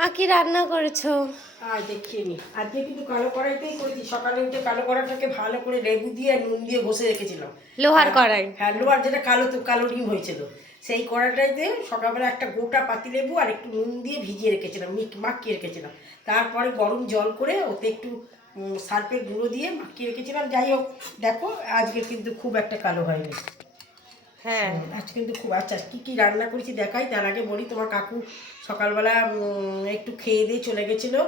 মা কি রান্না করেছো? আর দেখিয়ে নি আজকে কিন্তু কালো কড়াইতেই করেছি। সকালে উঠে কালো কড়াইটাকে ভালো করে লেবু দিয়ে আর নুন দিয়ে ঘষে রেখেছিলাম। লোহার কড়াই? হ্যাঁ, লোহার, যেটা কালো তো কালো ডিম হয়েছিল। সেই কড়াইটাইতে সকালবেলা একটা গোটা পাতিলেবু আর একটু নুন দিয়ে ভিজিয়ে রেখেছিলাম, মাখিয়ে রেখেছিলাম। তারপরে গরম জল করে ওতে একটু সার্ফের গুঁড়ো দিয়ে মাখিয়ে রেখেছিলাম। যাই হোক, দেখো আজকে কিন্তু খুব একটা কালো হয়নি। হ্যাঁ, আজ কিন্তু খুব আচ্ছা, কি কি রান্না করেছি দেখাই। তার আগে বলি, তোমার কাকু সকালবেলা একটু খেয়ে দিয়ে চলে গেছিলো।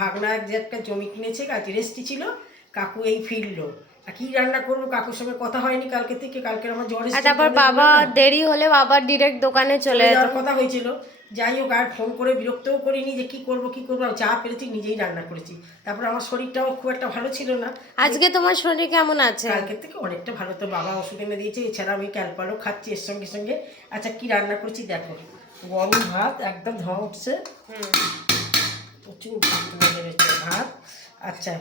ভাগনা যে একটা জমি কিনেছে, আজ রেস্টি ছিল। কাকু এই ফিরলো। আর কি রান্না করবো, কাকুর সঙ্গে কথা হয়নি কালকে থেকে। কালকে আমার জ্বর আর এসেছিল, তারপর বাবা দেরি হলে বাবা ডিরেক্ট দোকানে চলে যেত। যাওয়ার কথা হয়েছিল। যাই হোক, আর ফোন করে বিরক্তও করিনি যে কি করবো কি করবো। যা পেরেছি নিজেই রান্না করেছি। তারপর আমার শরীরটাও খুব একটা ভালো ছিল না। আজকে তোমার শরীর কেমন আছে? কালকের থেকে অনেকটা ভালো। তো বাবা ওষুধ এনে দিয়েছে, এছাড়া আমি ক্যালপালও খাচ্ছি এর সঙ্গে সঙ্গে। আচ্ছা, কি রান্না করেছি দেখো। গরম ভাত, একদম ধোঁয়া উঠছে, প্রচুর ভাত বেড়েছে ভাত। আচ্ছা,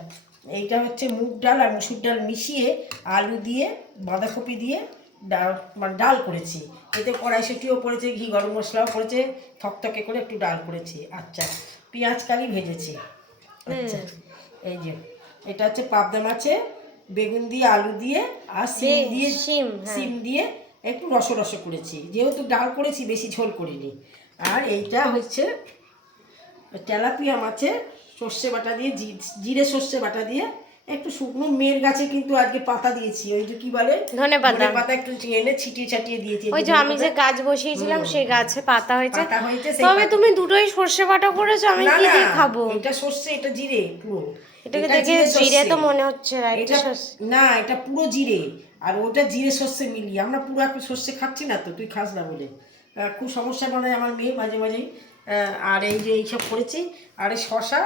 এইটা হচ্ছে মুগ ডাল আর মুসুর ডাল মিশিয়ে আলু দিয়ে বাঁধাকপি দিয়ে ডাল, মানে ডাল করেছি। এতে কড়াইশুঁটিও পড়েছে, ঘি গরম মশলাও পড়েছে, থকথকে করে একটু ডাল করেছি। আচ্ছা, পেঁয়াজ কালি ভেজেছি। আচ্ছা, এই যে এটা হচ্ছে পাবদা মাছে বেগুন দিয়ে আলু দিয়ে আর সিম দিয়ে, সিম দিয়ে একটু রস রস করেছি। যেহেতু ডাল করেছি, বেশি ঝোল করিনি। আর এইটা হচ্ছে তেলাপিয়া মাছে সর্ষে বাটা দিয়ে, জিরে সর্ষে বাটা দিয়ে একটু শুকনো, মেয়ের গাছে কিন্তু আজকে পাতা দিয়েছি, ওই যে কি বলে ধনে পাতা একটু এনে ছিটিয়ে ছাটিয়ে দিয়েছি। ওই যে আমি যে গাছ বসিয়েছিলাম সেই গাছে পাতা হয়েছে। পাতা হয়েছে। তবে তুমি দুটোই সর্ষে বাটা করেছো, আমি কি দিয়ে খাবো? এটা সর্ষে, এটা জিরে পুরো। এটাকে দেখে জিরে তো মনে হচ্ছে। এটা না, এটা পুরো জিরে। আর ওটা জিরে সর্ষে মিলিয়ে। আমরা পুরো এখন সর্ষে খাচ্ছি না তো, তুই খাস না বলে খুব সমস্যা বানায় আমার মেয়ে মাঝে মাঝেই। আর এই যে এইসব করেছি, আর এই শশা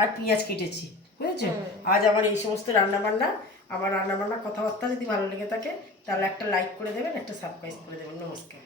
আর পেঁয়াজ কেটেছি, বুঝেছো? আজ আমার এই সমস্ত রান্নাবান্না। আমার রান্নাবান্না কথাবার্তা যদি ভালো লেগে থাকে তাহলে একটা লাইক করে দেবেন, একটা সাবস্ক্রাইব করে দেবেন। নমস্কার।